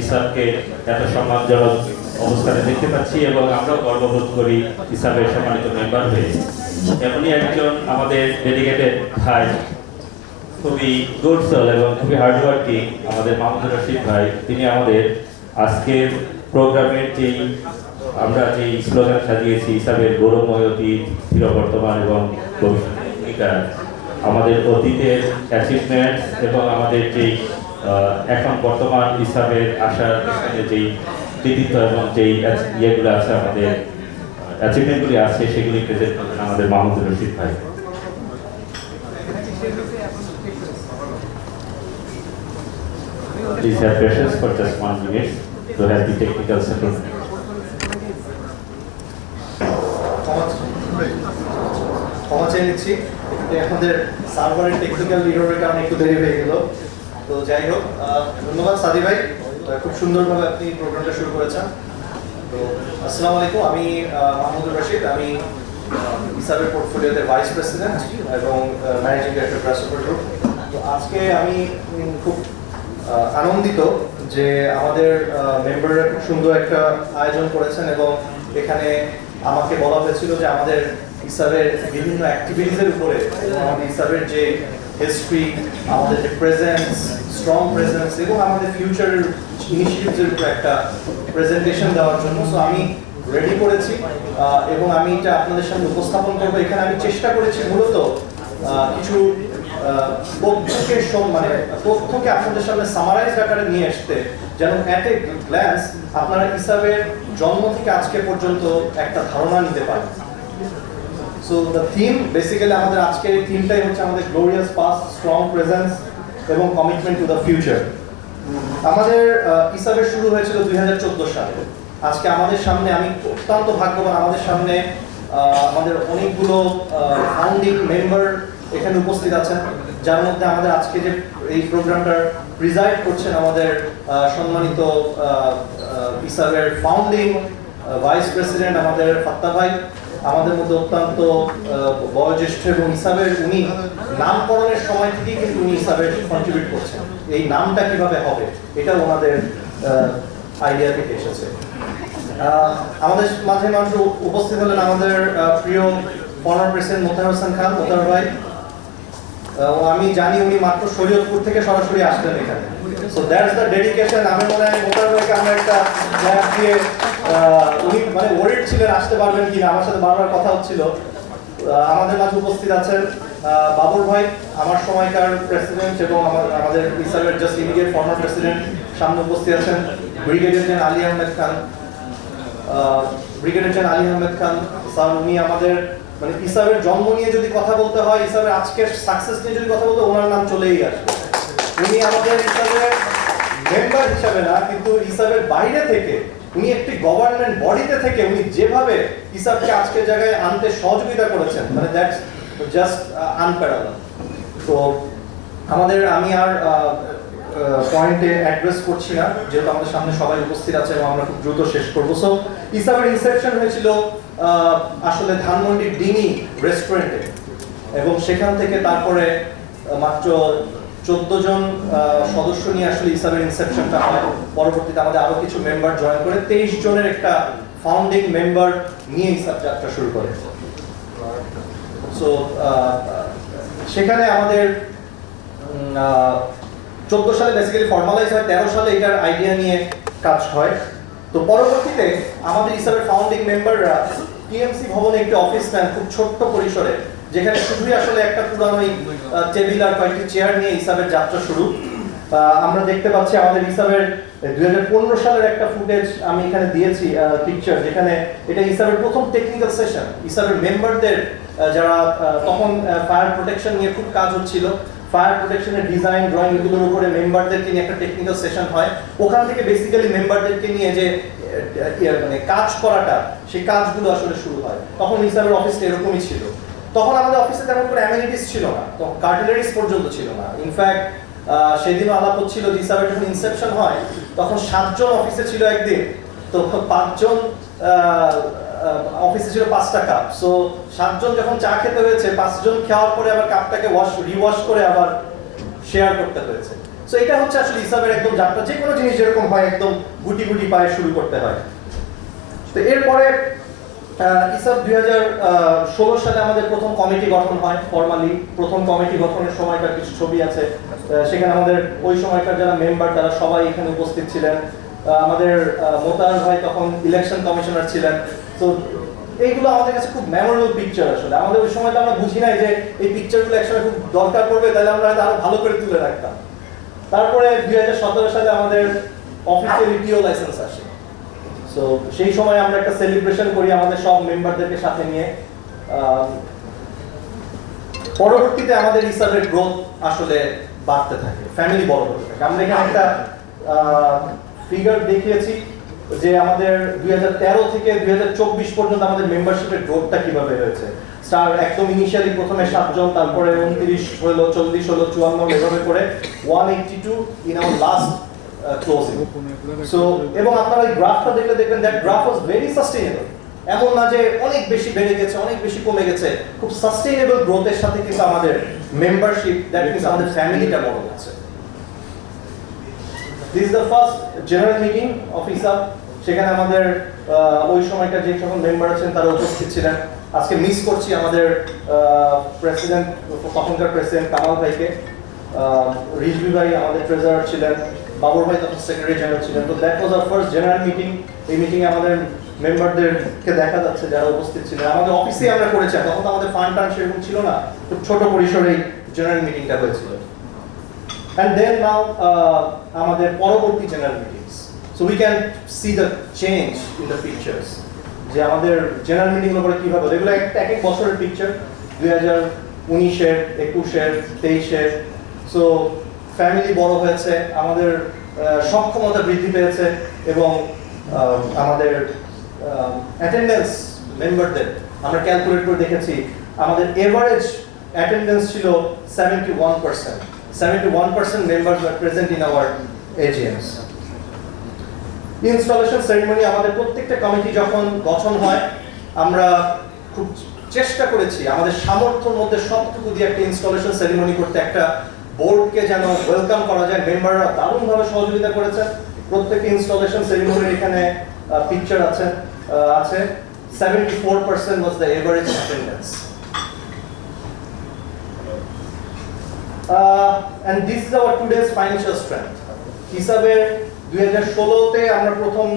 ইসাবকে এত সম্মানজনক অবস্থানে দেখতে পাচ্ছি এবং আমরাও গর্ববোধ করি ইসাবের সম্মানিত মেম্বার হয়ে। এমনই একজন আমাদের ডেডিকেটেড ভাই, খুবই গুড সোল এবং খুবই হার্ডওয়ার্কিং আমাদের মাহমুদুর রশিদ ভাই। তিনি আমাদের আজকের প্রোগ্রামের আমরা যে স্লোগান সাজিয়েছি ইসাবের গৌরবময় অতীত, চিরবর্তমান এবং ভবিষ্যতের ভূমিকা, আমাদের অতীতের অ্যাচিভমেন্ট এবং আমাদের যেই এখন বর্তমান হিসাবের আসার পেছনে যেই কৃতিত্ব এবং যেই ইয়েগুলো আছে, আমাদের অ্যাচিভমেন্টগুলি আছে, সেগুলি প্রেজেন্ট করবেন আমাদের মাহমুদুর রশিদ ভাই। Please have patience for just 1 minute to have the technical settlement. ক্ষমা চেয়ে নিচ্ছি, আমাদের সার্ভারের টেকনিক্যাল ইররের কারণে একটু দেরি হয়ে গেল। তো যাই হোক, ধন্যবাদ সাদি ভাই, খুব সুন্দরভাবে আপনি প্রোগ্রামটা শুরু করেছেন। তো আসসালামু আলাইকুম, আমি মাহমুদুর রশিদ, আমি ইসাবের পোর্টফোলিওতে ভাইস প্রেসিডেন্ট এবং ম্যানেজিং ডিরেক্টর গ্রাসওভার গ্রুপ। তো আজকে আমি খুব আনন্দিত যে আমাদের মেম্বাররা খুব সুন্দর একটা আয়োজন করেছেন এবং এখানে আমাকে বলা হয়েছিল যে আমাদের ইসাবের বিভিন্ন অ্যাক্টিভিটিসের উপরে, আমাদের ইসাবের যে হিস্ট্রি, আমাদের যে প্রেজেন্স, স্ট্রং প্রেজেন্স এবং আমাদের ফিউচার ইনিশিয়েটিভসের উপরে একটা প্রেজেন্টেশন দেওয়ার জন্য। সো আমি রেডি করেছি এবং আমি এটা আপনাদের সামনে উপস্থাপন করবো। এখানে আমি চেষ্টা করেছি মূলত কিছু তথ্যকে আপনাদের সামনে সামারাইজ আকারে নিয়ে আসতে, যেন অ্যাট এ গ্ল্যান্স আপনারা ইসাবের জন্ম থেকে আজকে পর্যন্ত একটা ধারণা নিতে পারেন। সো দ্য থিম বেসিক্যালি আমাদের আজকের এই থিমটাই হচ্ছে আমাদের গ্লোরিয়াস পাস্ট, স্ট্রং প্রেজেন্স এবং কমিটমেন্ট টু দ্য ফিউচার। আমাদের ইসাবের শুরু হয়েছিল 2014 সালে। আজকে আমাদের সামনে, আমি অত্যন্ত ভাগ্যবান, আমাদের সামনে আমাদের অনেকগুলো ফাউন্ডিং মেম্বার এখানে উপস্থিত আছেন, যার মধ্যে আমাদের আজকে যে এই প্রোগ্রামটার প্রিজাইড করছেন আমাদের সম্মানিত ইসাবের ফাউন্ডিং ভাইস প্রেসিডেন্ট আমাদের ফাত্তা ভাই। আমাদের মধ্যে অত্যন্ত বয়োজ্যেষ্ঠ এবং ইসাবের উনি নামকরণের সময় থেকেই কিন্তু উনি ইসাবের কন্ট্রিবিউট করছেন। এই নামটা কিভাবে হবে এটা ওনাদের আইডিয়া থেকে এসেছে। আমাদের মাঝে মাঝে উপস্থিত হলেন আমাদের প্রিয় ফর্মার প্রেসিডেন্ট মোতাহার হোসেন খান, মোতাহার ভাই। আমি জানি উনি মাত্র শরীয়তপুর থেকে সরাসরি আসলেন এখানে। So that's the dedication. আমি মনে হয় মোতাহার ভাইকে আমরা একটা ক্ল্যাপ দিয়ে, উনি মানে ওয়ারিড ছিলেন আসতে পারবেন কিনা, আমার সাথে বারবার কথা হচ্ছিল। আমাদের মাঝে উপস্থিত আছেন বাবুর ভাই, আমার সময়কার প্রেসিডেন্ট এবং আমাদের ইসাবের জাস্ট ইমিডিয়েট ফর্মার প্রেসিডেন্ট। সামনে উপস্থিত আছেন brigadier general Ali Ahmed Khan. Brigadier general Ali Ahmed Khan sir, উনি আমাদের মানে ইসাবের জন্ম নিয়ে যদি কথা বলতে হয়, ইসাবের আজকের সাকসেস নিয়ে যদি কথা বলতে, ওনার নাম চলেই আসবে। উনি আমাদের ইসাবের মেম্বার হিসাবে না, কিন্তু ইসাবের বাইরে থেকে উনি একটি গভর্নমেন্ট বডিতে থেকে উনি যেভাবে ইসাবকে আজকের জায়গায় আনতে সহযোগিতা করেছেন, মানে দ্যাটস জাস্ট আনপ্যারালাল। তো আমাদের, আমি আর পয়েন্টে অ্যাড্রেস করছি না, যেহেতু আমাদের সামনে সবাই উপস্থিত আছে এবং আমরা খুব দ্রুত শেষ করবো। সো ইসাবের ইনসেপশন হয়েছিল আসলে ধানমন্ডির ডিনি রেস্টুরেন্টে, এবং সেখান থেকে তারপরে মাত্র 14 জন সদস্য নিয়ে আসলে ইসাবের ইনসেপশনটা হয়। পরবর্তীতে আমাদের আরো কিছু মেম্বার জয়েন করে 23 জনের একটা ফাউন্ডিং মেম্বার নিয়ে ইসাব যাত্রা শুরু করে। সো সেখানে আমাদের 14 সালে বেসিক্যালি ফর্মালাইজ হয়, 13 সালে এটার আইডিয়া নিয়ে কাজ হয়। তো পরবর্তীতে আমাদের ইসাবের ফাউন্ডিং মেম্বাররা টিএমসি ভবনে একটি অফিস নেন, খুব ছোট্ট পরিসরে, যেখানে শুধুই আসলে একটা পুরানো টেবিল আর কয়েকটি চেয়ার নিয়ে ইসাবের যাত্রা শুরু। আমরা দেখতে পাচ্ছি আমাদের ইসাবের 2015 সালের একটা ফুটেজ আমি এখানে দিয়েছি, পিকচার, যেখানে এটা ইসাবের প্রথম টেকনিক্যাল সেশন। ইসাবের মেম্বারদের যারা তখন ফায়ার প্রোটেকশন নিয়ে খুব কাজ হচ্ছিল, ফায়ার প্রোটেকশনের ডিজাইন ড্রয়িং এগুলোর উপরে মেম্বারদেরকে নিয়ে একটা টেকনিক্যাল সেশন হয়। ওখান থেকে বেসিক্যালি মেম্বারদেরকে নিয়ে যে মানে কাজ করাটা, সেই কাজগুলো আসলে শুরু হয়। তখন ইসাবের অফিসটা এরকমই ছিল। তখন আমাদের অফিসে তেমন করে অ্যামেনিটিস ছিল না, তখন কার্টিলারিজ পর্যন্ত ছিল না। ইনফ্যাক্ট সেদিনও আলাপ হচ্ছিল যে ইসাবের যখন ইনসেপশন হয় তখন 7 জন অফিসে ছিল একদিন, তো 5 জন অফিসে ছিল 5টা কাপ। সো 7 জন যখন চা খেতে হয়েছে, 5 জন খাওয়ার পরে আবার কাপটাকে রিওয়াশ করে আবার শেয়ার করতে হয়েছে। সো এটা হচ্ছে আসলে ইসাবের একদম যাত্রা, যে কোনো জিনিস যেরকম হয় একদম গুটি গুটি পায়ে শুরু করতে হয়। তো এরপরে ইসাব 2016 সালে আমাদের প্রথম কমিটি গঠন হয় ফর্মালি। প্রথম কমিটি গঠনের সময়কার কিছু ছবি আছে, সেখানে আমাদের ওই সময়কার যারা মেম্বার তারা সবাই এখানে উপস্থিত ছিলেন। আমাদের মোতার ভাই তখন ইলেকশন কমিশনার ছিলেন। তো এইগুলো আমাদের কাছে খুব মেমোরেবল পিকচার। আসলে আমাদের ওই সময়টা আমরা বুঝি নাই যে এই পিকচারগুলো একসময় খুব দরকার পড়বে, তাহলে আমরা হয়তো আরো ভালো করে তুলে রাখতাম। তারপরে 2017 সালে আমাদের অফিসিয়ালি টিও লাইসেন্স আসে। সো সেই সময় আমরা একটা সেলিব্রেশন করি আমাদের সব মেম্বারদেরকে সাথে নিয়ে। পরবর্তীতে আমাদের ইসাবের গ্রোথ আসলে বাড়তে থাকে, ফ্যামিলি বড় হতে থাকে। আমরা এখানে একটা ফিগার দেখিয়েছি যে আমাদের 2013 থেকে 2024 পর্যন্ত আমাদের মেম্বারশিপের গ্রোথটা কিভাবে হয়েছে। একদম ইনিশিয়ালি প্রথমে 7 জন, তারপরে 29 হলো, 40 হলো, 54 এভাবে করে 182 in our last closing. So এবং আপনারা এই গ্রাফটা দেখলে দেখবেন that graph was very sustainable. এমন না যে অনেক বেশি বেড়ে গেছে, অনেক বেশি কমে গেছে, খুব সাস্টেইনেবল গ্রোথের সাথে কিন্তু আমাদের মেম্বারশিপ, দ্যাট মিন্স আমাদের ফ্যামিলিটা বড় হচ্ছে। This is the first general meeting of ISAB. সেখানে আমাদের ওই সময়কার যে সকল মেম্বার আছেন তারা উপস্থিত ছিলেন। আজকে মিস করছি আমাদের প্রেসিডেন্ট, তখনকার প্রেসিডেন্ট কামাল ভাইকে। রিজভি ভাই আমাদের ট্রেজারার ছিলেন, বাবুর ভাই তখন সেক্রেটারি জেনারেল ছিলেন। তো that was our first general meeting. এই মিটিংয়ে আমাদের মেম্বারদেরকে দেখা যাচ্ছে যারা উপস্থিত ছিলেন। আমাদের অফিসেই আমরা করেছি, তখন তো আমাদের ফান্ড টান্ড সেরকম ছিল না, খুব ছোট পরিসরেই জেনারেল মিটিংটা হয়েছিল। And then now আমাদের পরবর্তী general meetings, so we can see the change in the pictures যে আমাদের জেনারেল মিটিং গুলো করে কিভাবে এগুলো একটা এক এক বছরের পিকচার, 2019-এর, 21-এর, 23-এর। সো ফ্যামিলি বড় হয়েছে, আমাদের সক্ষমতা বৃদ্ধি পেয়েছে এবং আমাদের অ্যাটেন্ডেন্স মেম্বারদের আমরা ক্যালকুলেট করে দেখেছি আমাদের এভারেজ অ্যাটেন্ডেন্স ছিল 71%. 71% members were present in our AGMs. Installation ceremony আমাদের প্রত্যেকটা কমিটি যখন গঠন হয় আমরা খুব চেষ্টা করেছি আমাদের সামর্থ্যের মধ্যে সবটুকু দিয়ে একটা ইনস্টলেশন সেরিমনি করতে, একটা বোর্ডকে যেন ওয়েলকাম করা যায়। মেম্বাররা দারুণভাবে সহযোগিতা করেছেন। প্রত্যেকটা ইনস্টলেশন সেরিমনির এখানে পিকচার আছে। 74% was the average attendance. And this is our today's financial strength. হিসাবে 2016-তে আমরা প্রথম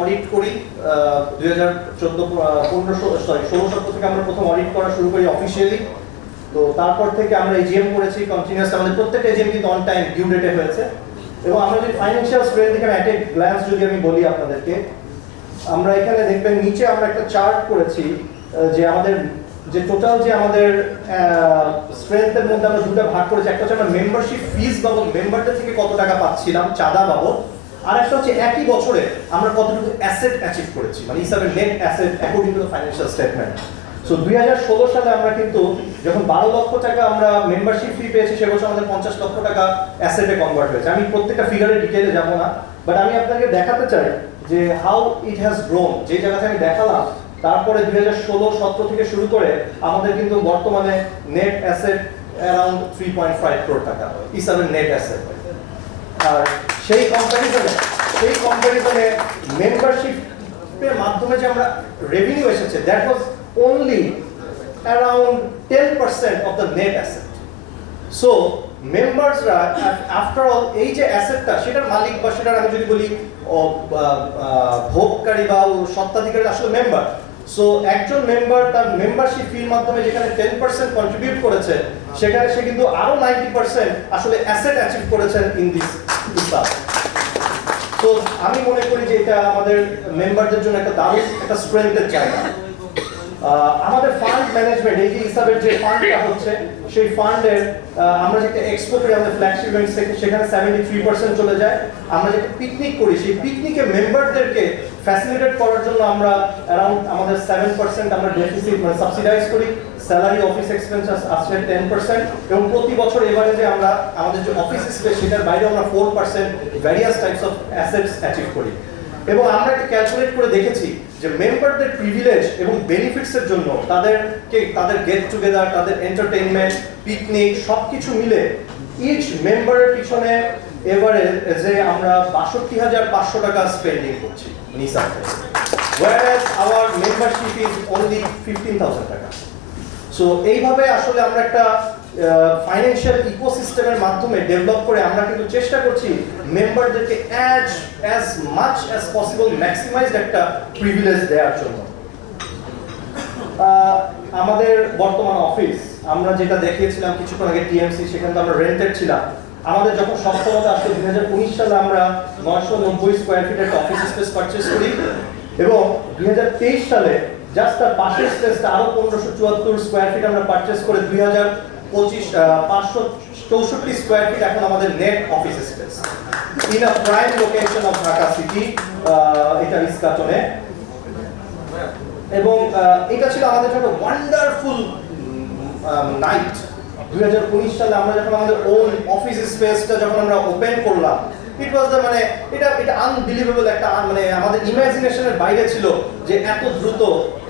অডিট করি, 2016 থেকে আমরা প্রথম অডিট করা শুরু করি অফিশিয়ালি। তো তারপর থেকে আমরা এজিএম করেছি কন্টিনিউয়াস। আমাদের প্রত্যেকটা এজিএম কিন্তু অন টাইম ডিউ ডেটে হয়েছে। এবং আমরা যদি ফাইন্যান্সিয়াল স্ট্রেংথ এখানে অ্যাট এ গ্ল্যান্স যদি আমি বলি আপনাদেরকে, আমরা এখানে দেখবেন নিচে আমরা একটা চার্ট করেছি যে আমাদের যে টোটাল যে আমাদের স্ট্রেংথের মধ্যে আমরা দুটো ভাগ করেছি। একটা হচ্ছে আমরা মেম্বারশিপ ফিস বাবদ মেম্বারদের থেকে কত টাকা পাচ্ছিলাম চাঁদা বাবদ, আর একটা হচ্ছে একই বছরে আমরা কতটুকু অ্যাসেট অ্যাচিভ করেছি, মানে হিসাবে net asset according to the financial statement. So 2016 সালে আমরা কিন্তু যখন 12 লক্ষ টাকা আমরা মেম্বারশিপ ফি পেয়েছি, সে বছর আমাদের 50 লক্ষ টাকা অ্যাসেটে কনভার্ট হয়েছে। আমি প্রত্যেকটা ফিগারের ডিটেইলে যাব না, বাট আমি আপনাকে দেখাতে চাই যে হাউ ইট হ্যাজ গ্রোন। যে জায়গাতে আমি দেখালাম তারপরে 2016-17 থেকে শুরু করে আমাদের কিন্তু বর্তমানে নেট অ্যাসেট অ্যারাউন্ড 3.5 crore টাকা হিসাবে নেট অ্যাসেট। আর সেই কম্পারিজনে মেম্বারশিপের মাধ্যমে যে আমরা রেভিনিউ এসেছে, that was only around 10% of the net asset. So মেম্বারসরা আফটার অল এই যে অ্যাসেটটা সেটার মালিক বা সেটার আমি যদি বলি ভোগকারী বা স্বত্বাধিকারী আসলে মেম্বার। সো একজন মেম্বার তার মেম্বারশিপ ফির মাধ্যমে যেখানে 10% কন্ট্রিবিউট করেছে, সেখানে সে কিন্তু আরো 90% আসলে অ্যাসেট অ্যাচিভ করেছেন ইন দিস ইসাব। তো আমি মনে করি যে এটা আমাদের মেম্বারদের জন্য একটা দারুণ একটা স্ট্রেংথের জায়গা। আমাদের ফান্ড ম্যানেজমেন্ট, এই যে হিসাবের যে ফান্ডটা হচ্ছে সেই ফান্ডের আমরা যেটা এক্সপো করি আমাদের ফ্ল্যাগশিপ ইভেন্টস থেকে, সেখানে 73% চলে যায়। আমরা যেটা পিকনিক করি সেই পিকনিকে মেম্বারদেরকে ফ্যাসিলিটেট করার জন্য আমরা অ্যারাউন্ড আমাদের 7% আমরা ডেফিসিট মানে সাবসিডাইজ করি। স্যালারি অফিস এক্সপেন্সেস আসছে 10% এবং প্রতি বছর এবারে যে আমরা আমাদের যে অফিস স্পেস সেটার বাইরে আমরা 4% various types of assets achieve করি। এবং আমরা একটা ক্যালকুলেট করে দেখেছি যে মেম্বারদের প্রিভিলেজ এবং বেনিফিটসের জন্য তাদের গেট টুগেদার, তাদের এন্টারটেইনমেন্ট, পিকনিক সবকিছু মিলে ইচ মেম্বারের পিছনে এবারে যে আমরা ৬২,৫০০ টাকা স্পেন্ডিং করছি নিসাব থেকে, whereas our membership is only 15,000 টাকা। সো এইভাবে আসলে আমরা একটা ফাইন্যান্সিয়াল ইকোসিস্টেমের মাধ্যমে ডেভেলপ করে আমরা কিন্তু চেষ্টা করছি মেম্বারদেরকে as much as possible ম্যাক্সিমাইজড একটা প্রিভিলেজ দেওয়ার জন্য। আমাদের বর্তমান অফিস আমরা যেটা দেখিয়েছিলাম কিছুক্ষণ আগে টিএমসি, সেখানে তো আমরা রেন্টেড ছিলাম। আমাদের যখন সক্ষমতা আসলে 2019 সালে আমরা 990 স্কোয়ার ফিট একটা অফিস স্পেস পারচেজ করি এবং 2023 সালে জাস্ট তার পাশের স্পেসটা আরো 1574 স্কোয়ার ফিট আমরা পারচেজ করে 564 স্কোয়ার ফিট এখন আমাদের net office space in a prime location of Dhaka city, এটা ইস্কাটনে। এবং এটা ছিল আমাদের জন্য ওয়ান্ডারফুল নাইট। 2019 সালে আমরা যখন আমাদের ওন অফিস স্পেসটা যখন আমরা ওপেন করলাম, ইট ওয়াজ দ্য মানে এটা আনবিলিভেবল একটা মানে আমাদের ইমাজিনেশনের বাইরে ছিল যে এত দ্রুত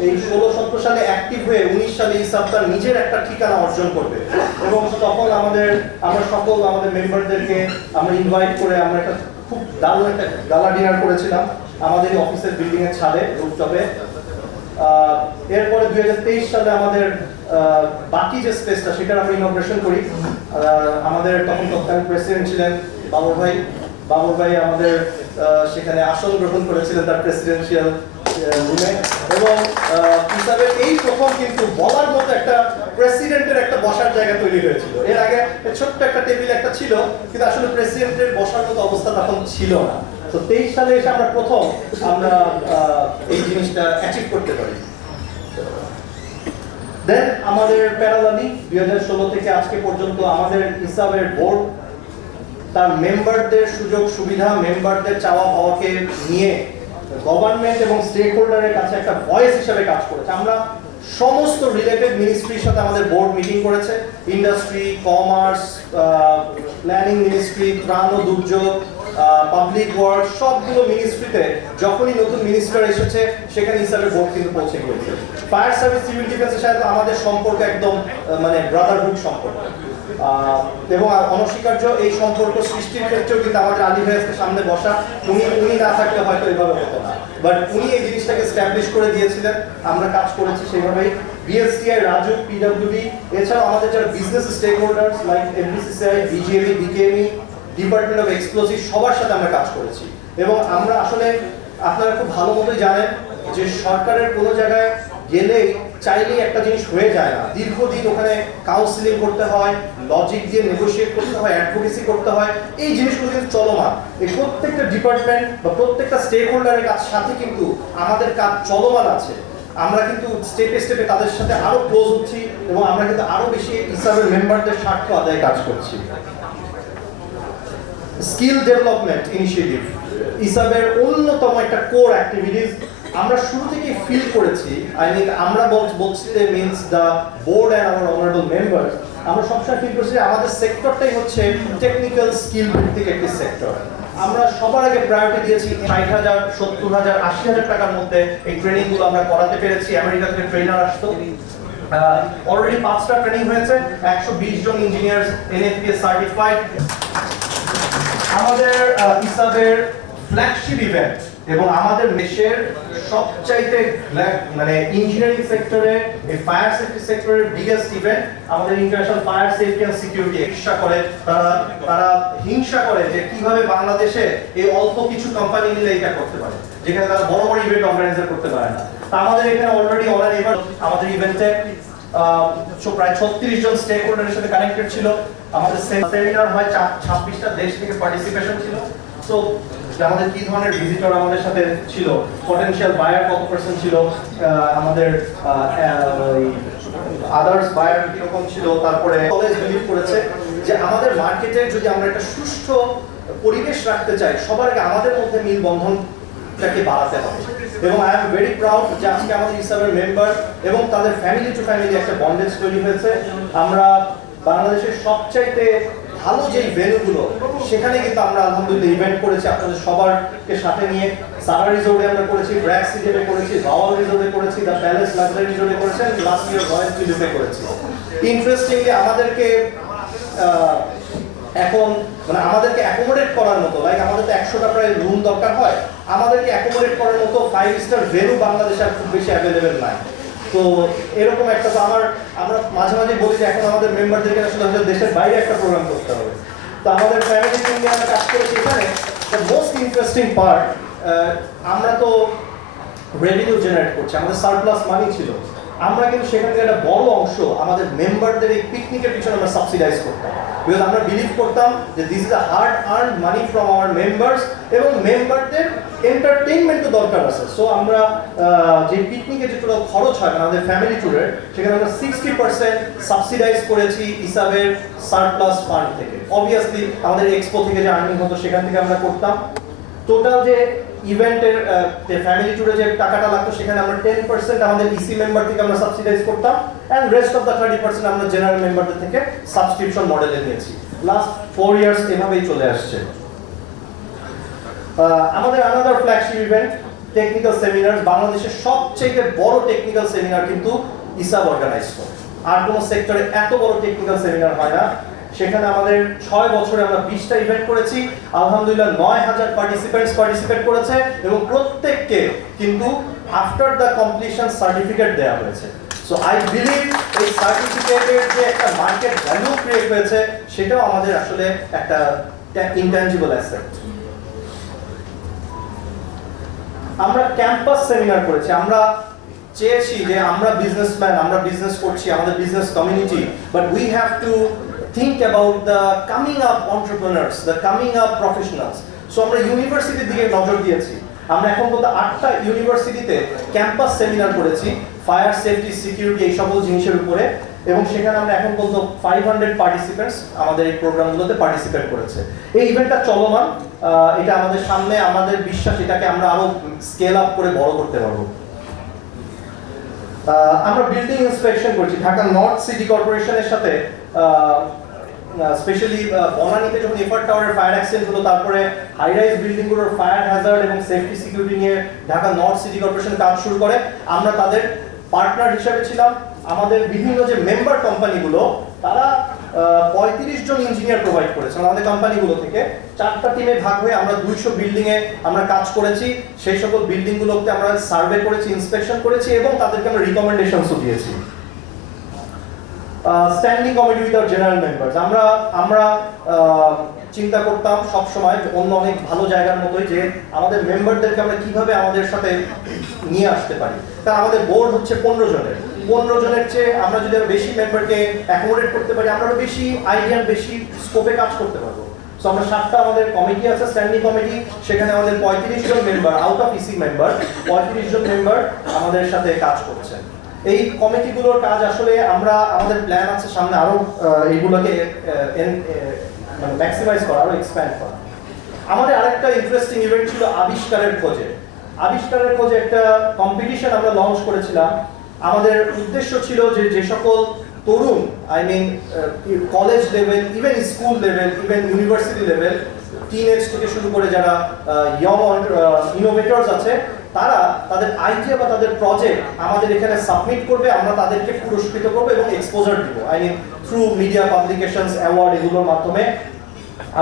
এই 16-17 সালে অ্যাক্টিভ হয়ে 19 সালে ইসাব তার নিজের একটা ঠিকানা অর্জন করবে। এবং তখন আমরা সকল আমাদের মেম্বারদেরকে আমরা ইনভাইট করে আমরা একটা খুব দারুণ একটা গালা ডিনার করেছিলাম আমাদের অফিসের বিল্ডিং এর ছাদে, রুফটপে। এরপরে 2023 সালে আমাদের বাকি যে স্পেসটা সেটার আমরা ইনগ্রেশন করি। আমাদের তখন তৎকালীন প্রেসিডেন্ট ছিলেন বাবুর ভাই আমাদের সেখানে আসন গ্রহণ করেছিলেন তার প্রেসিডেন্সিয়াল রুমে। এবং হিসাবে এই প্রথম কিন্তু বলার মতো একটা প্রেসিডেন্টের একটা বসার জায়গা তৈরি হয়েছিল। এর আগে ছোট্ট একটা টেবিল একটা ছিল, কিন্তু আসলে প্রেসিডেন্টের বসার মতো অবস্থা তখন ছিল না। তো 23 সালে এসে আমরা প্রথম এই জিনিসটা অ্যাচিভ করতে পারি। দেন আমাদের প্যারালালি 2016 থেকে আজকে পর্যন্ত আমাদের হিসাবের বোর্ড তার মেম্বারদের সুযোগ সুবিধা, মেম্বারদের চাওয়া পাওয়াকে নিয়ে গভর্নমেন্ট এবং স্টেক হোল্ডারের কাছে একটা ভয়েস হিসেবে কাজ করেছে। আমরা সমস্ত রিলেটেড মিনিস্ট্রির সাথে আমাদের বোর্ড মিটিং করেছে। ইন্ডাস্ট্রি, কমার্স, প্ল্যানিং মিনিস্ট্রি, ত্রাণ ও দুর্যোগ, পাবলিক ওয়ার্ক, সবগুলো মিনিস্ট্রিতে যখনই নতুন মিনিস্টার এসেছে সেখানে হিসাবে বোর্ড কিন্তু পৌঁছে গিয়েছে। ফায়ার সার্ভিস, সিভিল ডিফেন্সের সাথে আমাদের সম্পর্ক একদম মানে ব্রাদারহুড সম্পর্ক। এবং অনস্বীকার্য এই সম্পর্ক সৃষ্টির ক্ষেত্রেও কিন্তু আমাদের আলী ভাইয়াজকে সামনে বসা, উনি না থাকলে হয়তো এইভাবে হতো না, বাট উনি এই জিনিসটাকে এস্টাবলিশ করে দিয়েছিলেন। আমরা কাজ করেছি সেইভাবেই। বিএসটিআই, রাজু, পিডব্লিউডি, এছাড়াও আমাদের যারা business stakeholders like FBCCI, BGMEA, BKMEA, department of explosive, সবার সাথে আমরা কাজ করেছি। এবং আমরা আসলে আপনারা খুব ভালো মতোই জানেন যে সরকারের কোনো জায়গায় গেলেই চাইলেই একটা জিনিস হয়ে যায় না। দীর্ঘদিন ওখানে কাউন্সিলিং করতে হয়, লজিক দিয়ে নেগোশিয়েট করতে হয়, অ্যাডভোকেসি করতে হয়। এই জিনিসগুলো কিন্তু চলমান। এই প্রত্যেকটা ডিপার্টমেন্ট বা প্রত্যেকটা স্টেক হোল্ডারের সাথে কিন্তু আমাদের কাজ চলমান আছে। আমরা কিন্তু স্টেপে স্টেপে তাদের সাথে আরো ক্লোজ হচ্ছি এবং আমরা কিন্তু আরো বেশি ইসাবের মেম্বারদের স্বার্থ আদায়ে কাজ করছি। স্কিল ডেভেলপমেন্ট ইনিশিয়েটিভ ইসাবের অন্যতম একটা কোর অ্যাক্টিভিটিস। আমরা শুরু থেকে ফিল করেছি, আমরা বলছি means the board and our honourable members, আমরা সবসময় ফিল করছি আমাদের সেক্টরটাই হচ্ছে টেকনিক্যাল স্কিল ভিত্তিক একটি সেক্টর। আমরা সবার আগে প্রায়োরিটি দিয়েছি 60,000, 70,000, 80,000 টাকার মধ্যে এই ট্রেনিংগুলো আমরা করাতে পেরেছি। আমেরিকা থেকে ট্রেনার আসতো, অলরেডি 5টা ট্রেনিং হয়েছে, 120 জন ইঞ্জিনিয়ার্স এনএফপিএস সার্টিফাইড। আমাদের ইসাবের ফ্ল্যাগশিপ ইভেন্ট এবং আমাদের দেশের সবচাইতে মানে ইঞ্জিনিয়ারিং সেক্টরে, এই ফায়ার সেফটি সেক্টরের বিগেস্ট ইভেন্ট আমাদের international fire safety and security. হিংসা করে তারা হিংসা করে যে কিভাবে বাংলাদেশে এই অল্প কিছু কোম্পানি মিলে এটা করতে পারে, যেখানে তারা বড় বড় ইভেন্ট অর্গানাইজার করতে পারে না। তা আমাদের এখানে অলরেডি এবার আমাদের ইভেন্টে প্রায় 36 জন স্টেক হোল্ডারের সাথে কানেক্টেড ছিল। আমাদের সেমিনার হয় 26টা দেশ থেকে পার্টিসিপেশন ছিল। সো আমাদের কি ধরনের ভিজিটর আমাদের সাথে ছিল, পটেনশিয়াল বায়ার কত পার্সেন্ট ছিল, আমাদের আদার্স বায়ার কিরকম ছিল। তারপরে কলেজ বিলিভ করেছে যে আমাদের মার্কেটে যদি আমরা একটা সুষ্ঠু পরিবেশ রাখতে চাই, সবার আগে আমাদের মধ্যে মিল বন্ধনটাকে বাড়াতে হবে। এবং আই এম ভেরি প্রাউড যে আজকে আমাদের ইসাবের মেম্বার এবং তাদের ফ্যামিলি টু ফ্যামিলি একটা বন্ডেজ তৈরি হয়েছে। আমরা বাংলাদেশের সবচাইতে ভালো যেই ভেন্যুগুলো সেখানে কিন্তু আমরা আলহামদুলিল্লাহ ইভেন্ট করেছি আপনাদের সবারকে সাথে নিয়ে। সারা রিসোর্টে আমরা করেছি, ব্র্যাক সিজনে করেছি, রাওয়াল রিসোর্টে করেছি, দ্য প্যালেস লাক্সারি রিসোর্টে করেছি, লাস্ট ইয়ার রয়্যাল টিলিপে করেছি। ইন্টারেস্টিংলি আমাদেরকে এখন মানে আমাদেরকে অ্যাকোমোডেট করার মতো, লাইক আমাদের তো 100টা প্রায় রুম দরকার হয়, আমাদেরকে অ্যাকোমোডেট করার মতো 5 স্টার ভেন্যু বাংলাদেশে আর খুব বেশি অ্যাভেলেবেল নাই। তো এরকম একটা, তো আমরা মাঝে মাঝে বলি যে এখন আমাদের মেম্বারদেরকে আসলে দেশের বাইরে একটা প্রোগ্রাম করতে হবে। তো আমাদের ফ্যামিলি টিম নিয়ে আমরা কাজ করেছি এখানে। দ্য মোস্ট ইন্টারেস্টিং পার্ট, আমরা তো রেভিনিউ জেনারেট করছি, আমাদের সারপ্লাস মানি ছিল, আমরা কিন্তু সেখান থেকে একটা বড় অংশ আমাদের মেম্বারদের এই পিকনিকের পিছনে আমরা সাবসিডাইজ করতাম, বিকজ আমরা বিলিভ করতাম যে this is a hard earn money from our members, এবং মেম্বারদের এন্টারটেইনমেন্টও দরকার আছে। সো আমরা যে পিকনিকে যে টোটাল খরচ হয় আমাদের ফ্যামিলি ট্যুরের, সেখানে আমরা 60% সাবসিডাইজ করেছি ইসাবের সারপ্লাস ফান্ড থেকে। অবভিয়াসলি আমাদের এক্সপো থেকে যে আর্নিং হতো সেখান থেকে আমরা করতাম। টোটাল যে ইভেন্টের যে ফ্যামিলি ট্যুরে যে টাকাটা লাগতো সেখানে আমরা 10% আমাদের ইসি মেম্বার থেকে আমরা সাবসিডাইজ করতাম, এন্ড রেস্ট অফ দ্য 30% আমরা জেনারেল মেম্বারদের থেকে সাবস্ক্রিপশন মডেলে নিয়েছি। লাস্ট 4 ইয়ার্স এভাবেই চলে আসছে। আমাদের another flagship event technical seminar, বাংলাদেশের সবচেয়ে বড় টেকনিক্যাল সেমিনার কিন্তু ইসাব অর্গানাইজ করে। আর কোনো সেক্টরে এত বড় টেকনিক্যাল সেমিনার হয় না। সেখানে আমাদের 6 বছরে আমরা 20টা ইভেন্ট করেছি, আলহামদুলিল্লাহ 9000 পার্টিসিপেট করেছে, এবং প্রত্যেককে কিন্তু আফটার দ্য কমপ্লিশন সার্টিফিকেট দেওয়া হয়েছে। সো আই বিলিভ এই সার্টিফিকেটের যে একটা মার্কেট ভ্যালু ক্রিয়েট হয়েছে, সেটাও আমাদের আসলে একটা ইনট্যাঞ্জিবল অ্যাসেট। আমরা ক্যাম্পাস সেমিনার করেছি। আমরা চেয়েছি যে আমরা বিজনেসম্যান, আমরা বিজনেস করছি, আমাদের business community, but we have to think about the coming up entrepreneurs, the coming up professionals. So আমরা ইউনিভার্সিটির দিকে নজর দিয়েছি। আমরা এখন পর্যন্ত 8টা ইউনিভার্সিটিতে ক্যাম্পাস সেমিনার করেছি ফায়ার সেফটি সিকিউরিটি এই সকল জিনিসের উপরে, এবং সেখানে আমরা এখন পর্যন্ত 500 পার্টিসিপেন্টস আমাদের এই প্রোগ্রামগুলোতে পার্টিসিপেট করেছে। এই ইভেন্টটা চলমান, এটা আমাদের সামনে, আমাদের বিশ্বাস এটাকে আমরা আরো স্কেল আপ করে বড় করতে পারবো। আমরা বিল্ডিং ইন্সপেকশন করছি ঢাকা নর্থ সিটি কর্পোরেশনের সাথে, স্পেশালি বনানীতে যখন এফার্ট টাওয়ারের ফায়ার অ্যাক্সিডেন্ট হলো, তারপরে হাই রাইজ বিল্ডিংগুলোর ফায়ার হ্যাজার্ড এবং সেফটি সিকিউরিটি নিয়ে ঢাকা নর্থ সিটি কর্পোরেশন কাজ শুরু করে। আমরা তাদের পার্টনার হিসেবে ছিলাম। আমাদের বিভিন্ন যে মেম্বার কোম্পানিগুলো, তারা 35 জন ইঞ্জিনিয়ার প্রোভাইড করেছে আমাদের কোম্পানিগুলো থেকে। 4টা টিমে ভাগ হয়ে আমরা 200 বিল্ডিং এ আমরা কাজ করেছি। সেই সকল বিল্ডিং গুলোকে আমরা সার্ভে করেছি, ইন্সপেকশন করেছি, এবং তাদেরকে আমরা রিকমেন্ডেশনসও দিয়েছি। Standing committee with our general members, আমরা চিন্তা করতাম সব সময় অন্য অনেক ভালো জায়গার মতোই যে আমাদের মেম্বারদেরকে আমরা কিভাবে আমাদের সাথে নিয়ে আসতে পারি। কারণ আমাদের বোর্ড হচ্ছে 15 জনের, 15 জনের চেয়ে আমরা যদি আরো বেশি মেম্বারকে অ্যাকোমোডেট করতে পারি, আমরা আরো বেশি আইডিয়ার বেশি স্কোপে কাজ করতে পারবো। সো আমরা 7টা আমাদের কমিটি আছে, স্ট্যান্ডিং কমিটি, সেখানে আমাদের 35 জন member, out of EC member 35 জন মেম্বার আমাদের সাথে কাজ করছেন। এই কমিটিগুলোর কাজ আসলে আমাদের প্ল্যান আছে সামনে আরো এইগুলোকে মানে ম্যাক্সিমাইজ করা, আরো এক্সপ্যান্ড করা। আমাদের আরেকটা ইন্টারেস্টিং ইভেন্ট ছিল আবিষ্কারের খোঁজে। আবিষ্কারের খোঁজে একটা কম্পিটিশন আমরা লঞ্চ করেছিলাম। আমাদের উদ্দেশ্য ছিল যে সকল তরুণ, I mean college level, even school level, even university level, teenage থেকে শুরু করে যারা ইয়ং ইনোভেটরস আছে, তারা তাদের আইডিয়া বা তাদের প্রজেক্ট আমাদের এখানে সাবমিট করবে, আমরা তাদেরকে পুরস্কৃত করবো এবং এক্সপোজার দিব, I mean through media publications, award, এগুলোর মাধ্যমে।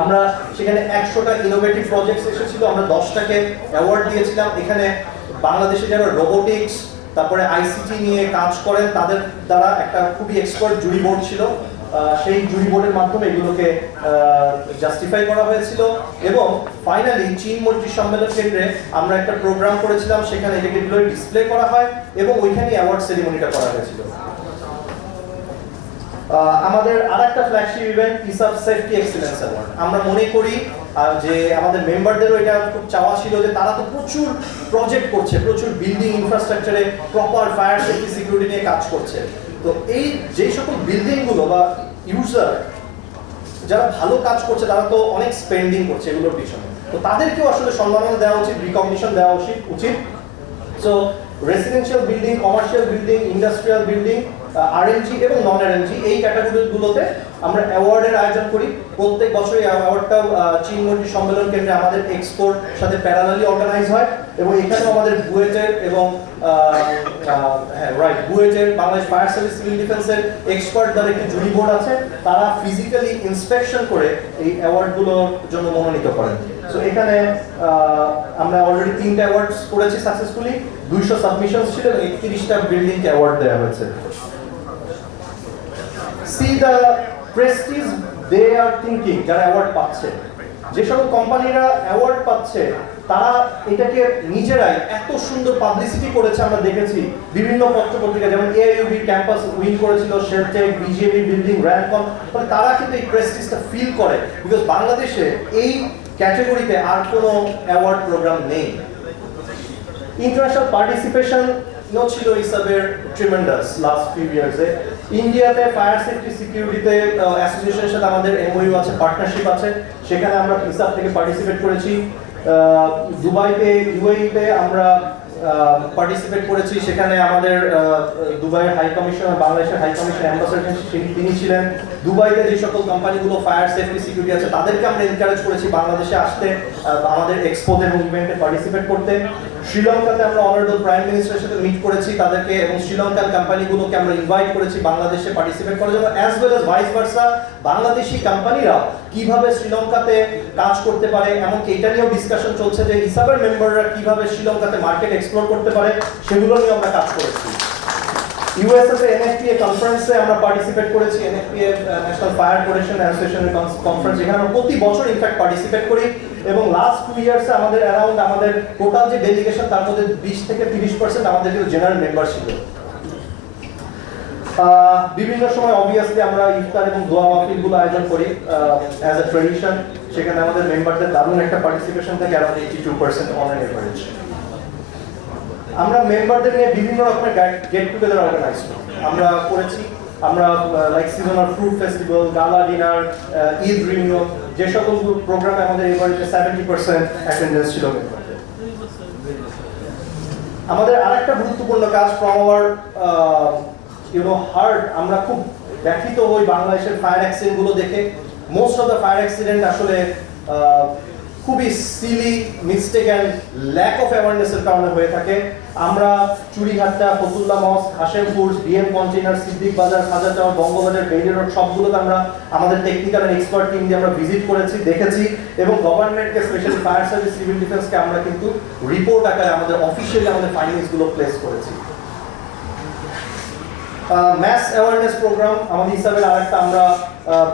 আমরা সেখানে 100টা ইনোভেটিভ প্রজেক্টস এসেছিল, আমরা 10টাকে অ্যাওয়ার্ড দিয়েছিলাম। এখানে বাংলাদেশে যারা রোবোটিক্স, তারপরে আইসিটি নিয়ে কাজ করেন, তাদের দ্বারা একটা খুবই এক্সপার্ট জুরি বোর্ড ছিল। সেই জুরি বোর্ডের মাধ্যমে এগুলোকে জাস্টিফাই করা হয়েছিল, এবং ফাইনালি চীন মৈত্রী সম্মেলন কেন্দ্রে আমরা একটা প্রোগ্রাম করেছিলাম, সেখানে এটাকে ডিসপ্লে করা হয় এবং ওইখানে অ্যাওয়ার্ড সেরিমনিটা করা হয়েছিল। আমাদের আরেকটা flagship event ISAB safety excellence award. আমরা মনে করি যে আমাদের মেম্বারদেরও এটা খুব চাওয়া ছিল যে তারা তো প্রচুর প্রজেক্ট করছে, প্রচুর বিল্ডিং ইনফ্রাস্ট্রাকচারে প্রপার ফায়ার সেফটি সিকিউরিটি নিয়ে কাজ করছে। তো এই যে সকল বিল্ডিংগুলো বা ইউজার যারা ভালো কাজ করছে, তারা তো অনেক স্পেন্ডিং করছে এগুলোর পিছনে, তো তাদেরকেও আসলে সম্মাননা দেওয়া উচিত, রিকগনিশন দেওয়া উচিত। So residential building, commercial building, industrial building, RNG এবং নন আরএনজি এই ক্যাটাগরিগুলোতে আমরা অ্যাওয়ার্ডের আয়োজন করি। প্রত্যেক বছর এই অ্যাওয়ার্ডটা চীন মন্ত্রী সম্মেলন কেন্দ্রে আমাদের এক্সপোর্ট সাথে প্যারালালি অর্গানাইজ হয় এবং এখানেও আমাদের বুয়েটের এবং বুয়েটের বাংলাদেশ ফায়ার সার্ভিস সিভিল ডিফেন্সের এক্সপার্ট দ্বারা একটি জুরি বোর্ড আছে, তারা ফিজিক্যালি ইন্সপেকশন করে এই অ্যাওয়ার্ডগুলোর জন্য মনোনীত করেন। সো এখানে আমরা অলরেডি 3টা অ্যাওয়ার্ডস করেছি সাকসেসফুলি, 200 সাবমিশনস ছিল এবং 31টা বিল্ডিংকে অ্যাওয়ার্ড দেওয়া হয়েছে। See the prestige they are thinking, যারা অ্যাওয়ার্ড পাচ্ছে, যে সকল কোম্পানিরা অ্যাওয়ার্ড পাচ্ছে তারা এটাকে নিজেরাই এত সুন্দর পাবলিসিটি করেছে। আমরা দেখেছি বিভিন্ন পত্রপত্রিকা, যেমন এআইইউবি ক্যাম্পাস উইন করেছিল, শেলটেক, বিজেপি বিল্ডিং, র্যাঙ্কন, মানে তারা কিন্তু এই প্রেস্টিজটা ফিল করে, বিকজ বাংলাদেশে এই ক্যাটাগরিতে আর কোনো অ্যাওয়ার্ড প্রোগ্রাম নেই। ইন্টারন্যাশনাল পার্টিসিপেশন ছিল ইসাবের ট্রিমেন্ডাস লাস্ট ফিউ ইয়ার্সে। ইন্ডিয়াতে ফায়ার সেফটি সিকিউরিটিতে অ্যাসোসিয়েশনের সাথে আমাদের এমওইউ আছে, পার্টনারশিপ আছে, সেখানে আমরা ইসাব থেকে পার্টিসিপেট করেছি। দুবাইতে, ইউএইতে আমরা পার্টিসিপেট করেছি, সেখানে আমাদের দুবাইয়ের হাই কমিশনার, বাংলাদেশের হাই কমিশন অ্যাম্বাসেডর তিনি ছিলেন। দুবাইতে যে সকল কোম্পানিগুলো ফায়ার সেফটি সিকিউরিটি আছে তাদেরকে আমরা এনকারেজ করেছি বাংলাদেশে আসতে, আমাদের এক্সপোতে এবং ইভেন্টে পার্টিসিপেট করতে। শ্রীলঙ্কাতে আমরা অনারেবল প্রাইম মিনিস্টারের সাথে মিট করেছি তাদেরকে, এবং শ্রীলঙ্কার কোম্পানিগুলোকে আমরা ইনভাইট করেছি বাংলাদেশে পার্টিসিপেট করার জন্য, as well as vice versa Bangladeshi কোম্পানিরা কিভাবে শ্রীলঙ্কাতে কাজ করতে পারে, এমনকি এটা নিয়েও ডিসকাশন চলছে যে ইসাবের মেম্বাররা কিভাবে শ্রীলঙ্কাতে মার্কেট এক্সপ্লোর করতে পারে, সেগুলো নিয়ে আমরা কাজ করেছি। ইউএসএ তে এনএফপিএ কনফারেন্সে আমরা পার্টিসিপেট করেছি, এনএফপিএ ন্যাশনাল ফায়ার প্রোটেকশন অ্যাসোসিয়েশনের কনফারেন্স, যেখানে আমরা প্রতি বছর ইনফ্যাক্ট পার্টিসিপেট করি, এবং লাস্ট 2 ইয়ার্সে আমাদের অ্যারাউন্ড আমাদের টোটাল যে ডেলিগেশন তার মধ্যে 20 থেকে 30% আমাদের কিন্তু জেনারেল মেম্বার ছিল। বিভিন্ন সময় অবভিয়াসলি আমরা ইফতার এবং দোয়া মাহফিলগুলো আয়োজন করি অ্যাজ এ ট্রেডিশন, সেখানে আমাদের মেম্বারদের দারুণ একটা পার্টিসিপেশন থাকে, অ্যারাউন্ড 82% অন অ্যান এভারেজ। আমরা মেম্বারদের নিয়ে বিভিন্ন রকমের গেট টুগেদার অর্গানাইজ করি, আমরা করেছি। আমরা লাইক সিজনাল ফ্রুট ফেস্টিভ্যাল, গালা ডিনার, ঈদ রিউনিয়ন, যে সকল প্রোগ্রামে আমাদের এভারেজে 70% অ্যাটেন্ডেন্স ছিল মেম্বারদের। আমাদের আরেকটা গুরুত্বপূর্ণ কাজ, ফ্রম আওয়ার হার্ট, আমরা খুব ব্যথিত হই বাংলাদেশের ফায়ার অ্যাক্সিডেন্ট গুলো দেখে। Most of the fire accident আসলে খুবই silly mistake and lack of অ্যাওয়ারনেসের কারণে হয়ে থাকে। আমরা চুড়িঘাটটা, Fatullah mosque, Hashempur, DM container, Siddique Bazar, Khaja tower, Bangabazar, Bailey road, সবগুলোতে আমরা আমাদের টেকনিক্যাল এন্ড এক্সপার্ট টিম দিয়ে আমরা ভিজিট করেছি, দেখেছি, এবং গভর্নমেন্টকে, স্পেশালি ফায়ার সার্ভিস সিভিল ডিফেন্সকে আমরা কিন্তু রিপোর্ট আকারে আমাদের অফিসিয়ালি আমাদের ফাইন্ডিংস গুলো প্লেস করেছি। ম্যাস অ্যাওয়ারনেস প্রোগ্রাম আমাদের হিসাবের আরেকটা, আমরা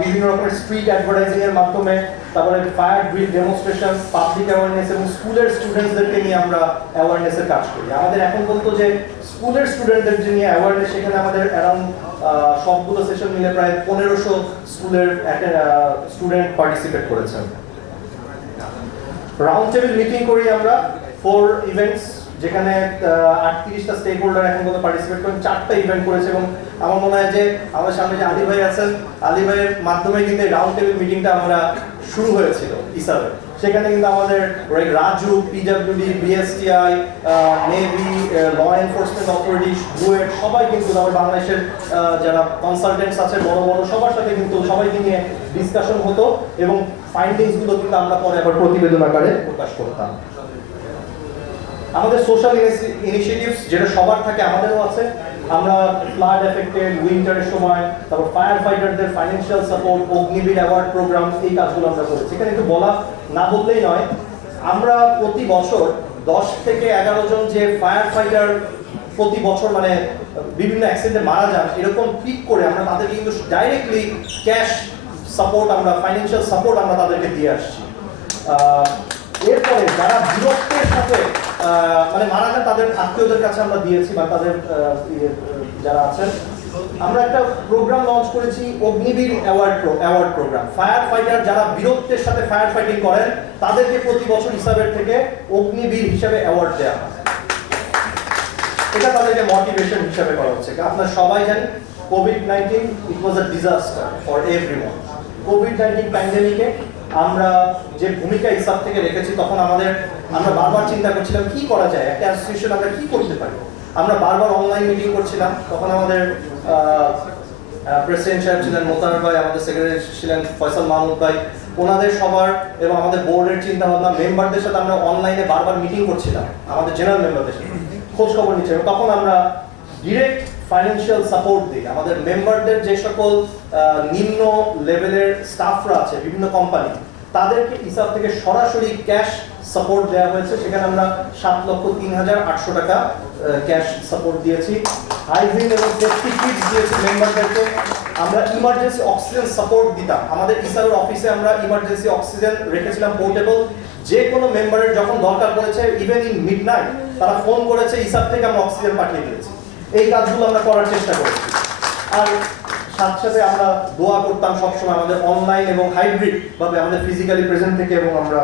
বিভিন্ন রকমের স্ট্রিট অ্যাডভার্টাইজিং এর মাধ্যমে, তারপরে fire drill demonstration, public awareness এবং স্কুলের স্টুডেন্টসদেরকে নিয়ে আমরা অ্যাওয়ারনেসের কাজ করি। আমাদের এখন পর্যন্ত যে স্কুলের স্টুডেন্টদের যে নিয়ে অ্যাওয়ারনেস, সেখানে আমাদের অ্যারাউন্ড সবগুলো সেশন মিলে প্রায় 1500 স্কুলের স্টুডেন্ট পার্টিসিপেট করেছেন। রাউন্ড টেবিল মিটিং করি আমরা 4 ইভেন্টস, যেখানে 38টা স্টেক হোল্ডার এখন পর্যন্ত পার্টিসিপেট করেন, 4টা ইভেন্ট করেছে, এবং আমার মনে হয় যে আমাদের সামনে যে আলী ভাই আছেন, আলী ভাইয়ের মাধ্যমে কিন্তু এই রাউন্ড টেবিল মিটিংটা আমরা শুরু হয়েছিল ইসাবে। সেখানে কিন্তু আমাদের Raju, PWD, BSTI, navy, law enforcement authority, BUET, সবাই কিন্তু আমার বাংলাদেশের যারা কনসালটেন্টস আছে বড় বড়, সবার সাথে কিন্তু সবাইকে নিয়ে ডিসকাশন হতো, এবং ফাইন্ডিংস গুলো কিন্তু আমরা পরে আবার প্রতিবেদন আকারে প্রকাশ করতাম। আমাদের সোশ্যাল ইনিশিয়েটিভস যেটা সবার থাকে, আমাদেরও আছে। আমরা ফ্লাড এফেক্টেড উইন্টারের সময়, তারপর ফায়ার ফাইটারদের financial support, Agnibir award program, এই কাজগুলো আমরা করেছি। এখানে একটু বলা না বললেই নয়, আমরা প্রতি বছর 10 থেকে 11 জন যে ফায়ার ফাইটার প্রতি বছর মানে বিভিন্ন অ্যাক্সিডেন্টে মারা যান, এরকম পিক করে আমরা তাদেরকে কিন্তু ডাইরেক্টলি ক্যাশ সাপোর্ট, আমরা ফাইন্যান্সিয়াল সাপোর্ট আমরা তাদেরকে দিয়ে আসছি। এরপরে যারা বীরত্বের সাথে মানে মারা যান, তাদের আত্মীয়দের কাছে আমরা দিয়েছি, বা তাদের যারা আছেন, আমরা একটা প্রোগ্রাম লঞ্চ করেছি, Agnibir award program. Fire fighter যারা বীরত্বের সাথে ফায়ার ফাইটিং করেন, তাদেরকে প্রতি বছর হিসাবের থেকে অগ্নিবীর হিসাবে অ্যাওয়ার্ড দেওয়া হয়। এটা তাদেরকে মোটিভেশন হিসাবে করা হচ্ছে। আপনারা সবাই জানেন কোভিড-19 it was a disaster for everyone. কোভিড-19 প্যান্ডেমিকে আমরা যে ভূমিকা হিসাব থেকে রেখেছি, তখন আমাদের আমরা বারবার চিন্তা করছিলাম কি করা যায়, একটা অ্যাসোসিয়েশন আমরা কি করতে পারি। আমরা বারবার অনলাইন মিটিং করছিলাম, তখন আমাদের প্রেসিডেন্ট সাহেব ছিলেন মোতাহার ভাই, আমাদের সেক্রেটারি ছিলেন ফয়সাল মাহমুদ ভাই, ওনাদের সবার এবং আমাদের বোর্ডের চিন্তা ভাবনা, মেম্বারদের সাথে আমরা অনলাইনে বারবার মিটিং করছিলাম, আমাদের জেনারেল মেম্বারদের সাথে খোঁজ খবর নিচ্ছিলাম। তখন আমরা ডিরেক্ট ফাইন্যান্সিয়াল সাপোর্ট দিই আমাদের মেম্বারদের, যে সকল নিম্ন লেভেলের স্টাফরা আছে বিভিন্ন কোম্পানি, তাদেরকে ইসাব থেকে সরাসরি ক্যাশ সাপোর্ট দেওয়া হয়েছে। সেখানে আমরা 7,03,800 টাকা ক্যাশ সাপোর্ট দিয়েছি। হাইজিন এবং সেফটি কিটস দিয়েছি মেম্বারদেরকে। আমরা ইমার্জেন্সি অক্সিজেন সাপোর্ট দিতাম, আমাদের ইসাবের অফিসে আমরা ইমার্জেন্সি অক্সিজেন রেখেছিলাম পোর্টেবল। যে কোনো মেম্বারের যখন দরকার পড়েছে, ইভেন ইন মিডনাইট তারা ফোন করেছে, ইসাব থেকে আমরা অক্সিজেন পাঠিয়ে দিয়েছি। এই কাজগুলো আমরা করার চেষ্টা করেছি। আর সাথে সাথে আমরা দোয়া করতাম সবসময়, আমাদের অনলাইন এবং হাইব্রিড ভাবে আমাদের ফিজিক্যালি প্রেজেন্ট থেকে, এবং আমরা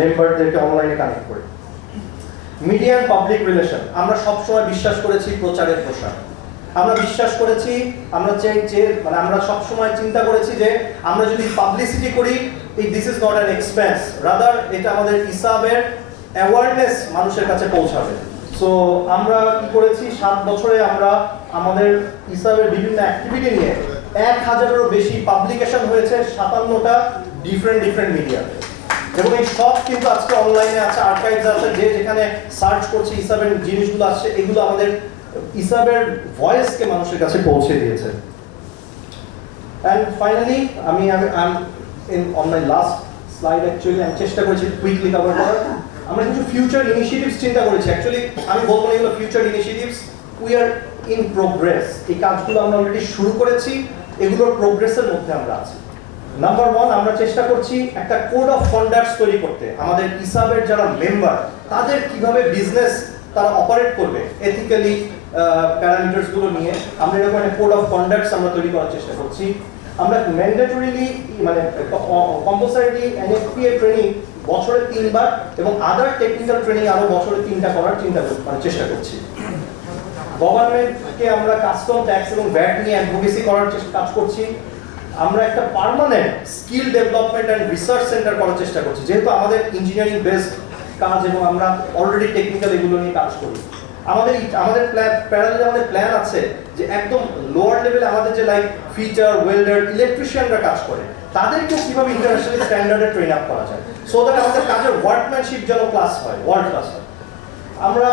মেম্বারদেরকে অনলাইনে কানেক্ট করি। মিডিয়া এন্ড পাবলিক রিলেশন, আমরা সবসময় বিশ্বাস করেছি প্রচারের প্রসার। আমরা বিশ্বাস করেছি, আমরা মানে আমরা সবসময় চিন্তা করেছি যে আমরা যদি পাবলিসিটি করি, this is not an expense, rather এটা আমাদের ইসাবের অ্যাওয়ারনেস মানুষের কাছে পৌঁছাবে। সো আমরা কি করেছি, 7 বছরে আমরা আমাদের ইসাবের বিভিন্ন অ্যাক্টিভিটি নিয়ে 1000-এরও বেশি পাবলিকেশন হয়েছে 57টা ডিফারেন্ট মিডিয়াতে, এবং এই সব কিন্তু আজকে অনলাইনে আছে, আর্কাইভস আছে, যে যেখানে সার্চ করছে ইসাবের জিনিসগুলো আসছে, এগুলো আমাদের ইসাবের ভয়েসকে মানুষের কাছে পৌঁছে দিয়েছে। এন্ড ফাইনালি আমি on my last slide actually আমি চেষ্টা করেছি কুইকলি কভার করার। আমরা কিছু ফিউচার ইনিশিয়েটিভস চিন্তা করেছি। অ্যাকচুয়ালি আমি বলবো না এগুলো future initiatives, we are in progress. এই কাজগুলো আমরা অলরেডি শুরু করেছি, এগুলোর প্রোগ্রেসের মধ্যে আমরা আছি। নাম্বার 1, আমরা চেষ্টা করছি একটা কোড অফ কন্ডাক্টস তৈরি করতে। আমাদের ইসাবের যারা মেম্বার, তাদের কিভাবে বিজনেস তারা অপারেট করবে এথিক্যালি, প্যারামিটারস গুলো নিয়ে আমরা এরকম একটা কোড অফ কন্ডাক্টস আমরা তৈরি করার চেষ্টা করছি। আমরা ম্যান্ডেটরিলি মানে কম্পালসারিলি এনএফপিএ ট্রেনিং বছরে 3 বার এবং আদার টেকনিক্যাল ট্রেনিং আরো বছরে 3টা করার চেষ্টা করছি। গভর্নমেন্টকে আমরা কাস্টম ট্যাক্স এবং ভ্যাট নিয়ে অ্যাডভোকেসি করার কাজ করছি। আমরা একটা permanent skill development and research centre করার চেষ্টা করছি, যেহেতু আমাদের ইঞ্জিনিয়ারিং বেসড কাজ এবং আমরা অলরেডি টেকনিক্যাল এগুলো নিয়ে কাজ করি। আমাদের প্যারালালে আমাদের প্ল্যান আছে যে একদম লোয়ার লেভেলে আমাদের যে লাইক ফিচার, ওয়েল্ডার, ইলেকট্রিশিয়ানরা কাজ করে, তাদেরকে কিভাবে ইন্টারন্যাশনাল স্ট্যান্ডার্ডে ট্রেন আপ করা যায়, সো দ্যাট আমাদের কাজের ওয়ার্কম্যানশিপ যেন ক্লাস হয়, ওয়ার্ল্ড ক্লাস হয়। আমরা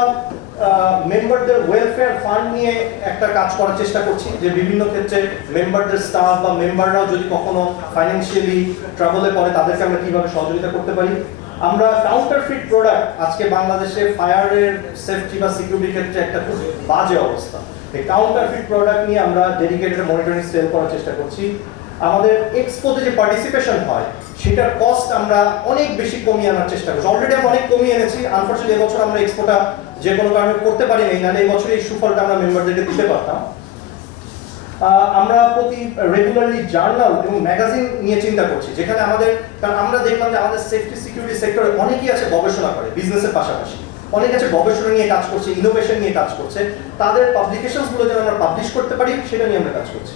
মেম্বারদের ওয়েলফেয়ার ফান্ড নিয়ে একটা কাজ করার চেষ্টা করছি, যে বিভিন্ন ক্ষেত্রে মেম্বারদের স্টাফ বা মেম্বাররাও যদি কখনো ফাইন্যান্সিয়ালি ট্রাবলে পড়ে, তাদেরকে আমরা কিভাবে সহযোগিতা করতে পারি। আমরা কাউন্টারফিট প্রোডাক্ট, আজকে বাংলাদেশে ফায়ারের সেফটি বা সিকিউরিটির ক্ষেত্রে একটা খুব বাজে অবস্থা, এই কাউন্টারফিট প্রোডাক্ট নিয়ে আমরা ডেডিকেটেড মনিটরিং সেল করার চেষ্টা করছি। আমাদের এক্সপোতে যে পার্টিসিপেশন হয়, সেটার কস্ট আমরা অনেক বেশি কমিয়ে আনার চেষ্টা করছি। অলরেডি আমরা অনেক কমিয়ে এনেছি। আনফরচুনেটলি এবছর আমরা এক্সপোটা যে কোনো কারণে করতে পারিনি, নাহলে এই বছর এই সুফলটা আমরা মেম্বারদেরকে দিতে পারতাম। আমরা প্রতি রেগুলারলি জার্নাল এবং ম্যাগাজিন নিয়ে চিন্তা করছি, যেখানে আমাদের, কারণ আমরা দেখলাম যে আমাদের সেফটি সিকিউরিটি সেক্টরে অনেকেই আছে গবেষণা করে বিজনেসের পাশাপাশি, অনেক আছে গবেষণা নিয়ে কাজ করছে, ইনোভেশন নিয়ে কাজ করছে, তাদের পাবলিকেশনস গুলো যেন আমরা পাবলিশ করতে পারি, সেটা নিয়ে আমরা কাজ করছি।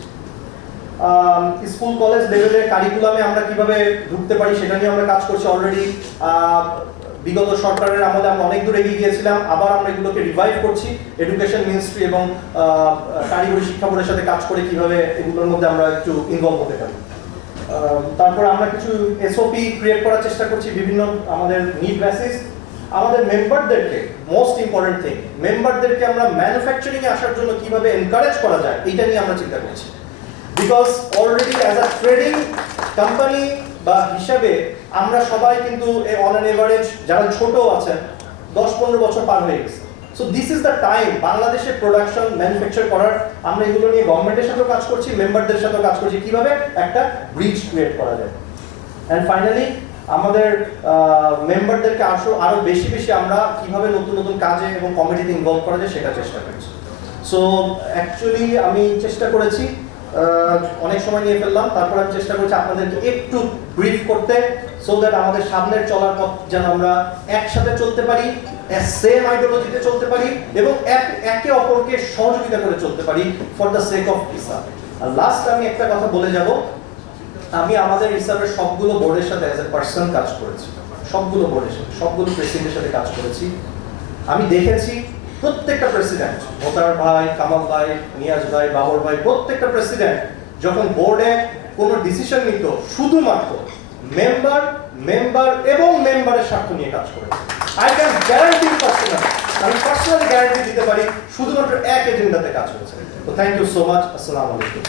স্কুল কলেজ লেভেলের কারিকুলামে আমরা কিভাবে ঢুকতে পারি, সেটা নিয়ে আমরা কাজ করছি অলরেডি। বিগত সরকারের আমলে আমরা অনেক দূর এগিয়ে গিয়েছিলাম, আবার আমরা এগুলোকে রিভাইভ করছি এডুকেশন মিনিস্ট্রি এবং কারিগরি শিক্ষা বোর্ডের সাথে কাজ করে কিভাবে এগুলোর মধ্যে আমরা একটু ইনভলভ হতে পারি। তারপরে আমরা কিছু এসওপি ক্রিয়েট করার চেষ্টা করছি বিভিন্ন আমাদের নিড বেসিস। আমাদের মেম্বারদেরকে, মোস্ট ইম্পর্টেন্ট থিং, মেম্বারদেরকে আমরা ম্যানুফ্যাকচারিং এ আসার জন্য কিভাবে এনকারেজ করা যায়, এটা নিয়ে আমরা চিন্তা করছি। Because already as a trading company বা হিসাবে আমরা সবাই কিন্তু অন অ্যান এভারেজ যারা ছোট আছেন 10-15 বছর পার হয়ে গেছে। So this is the time বাংলাদেশে প্রোডাকশন ম্যানুফ্যাকচার করার। আমরা এগুলো নিয়ে গভর্নমেন্টের সাথেও কাজ করছি, মেম্বারদের সাথেও কাজ করছি, কিভাবে একটা ব্রিজ ক্রিয়েট করা যায়। অ্যান্ড ফাইনালি আমাদের মেম্বারদেরকে আরো বেশি আমরা কিভাবে নতুন নতুন কাজে এবং কমিটিতে ইনভলভ করা যায় সেটা চেষ্টা করছি। সো অ্যাকচুয়ালি আমি চেষ্টা করেছি, অনেক সময় নিয়ে ফেললাম, তারপর আমি চেষ্টা করছি আপনাদেরকে একটু ব্রিফ করতে, সো দ্যাট আমাদের সামনের চলার পথ যেন আমরা একসাথে চলতে পারি, সেম আইডিওলজিতে চলতে পারি এবং একে অপরকে সহযোগিতা করে চলতে পারি for the sake of Islam. আর লাস্ট আমি একটা কথা বলে যাব, আমি আমাদের ইসলামের সবগুলো বোর্ডের সাথে অ্যাজ এ পার্সন কাজ করেছি, সবগুলো বোর্ডের সাথে, সবগুলো প্রেসিডেন্টের সাথে কাজ করেছি। আমি দেখেছি প্রত্যেকটা প্রেসিডেন্ট, ভোটার ভাই, কামাল ভাই, নিয়াজ ভাই, বাবর ভাই, প্রত্যেকটা প্রেসিডেন্ট যখন বোর্ডে কোনো ডিসিশন নিত শুধুমাত্র মেম্বার এবং মেম্বারের স্বার্থ নিয়ে কাজ করেছে। আই ক্যান গ্যারান্টি পার্সোনালি, আমি পার্সোনালি গ্যারান্টি দিতে পারি শুধুমাত্র এক এজেন্ডাতে কাজ করেছে। তো থ্যাংক ইউ সো মাচ। আসসালামু আলাইকুম।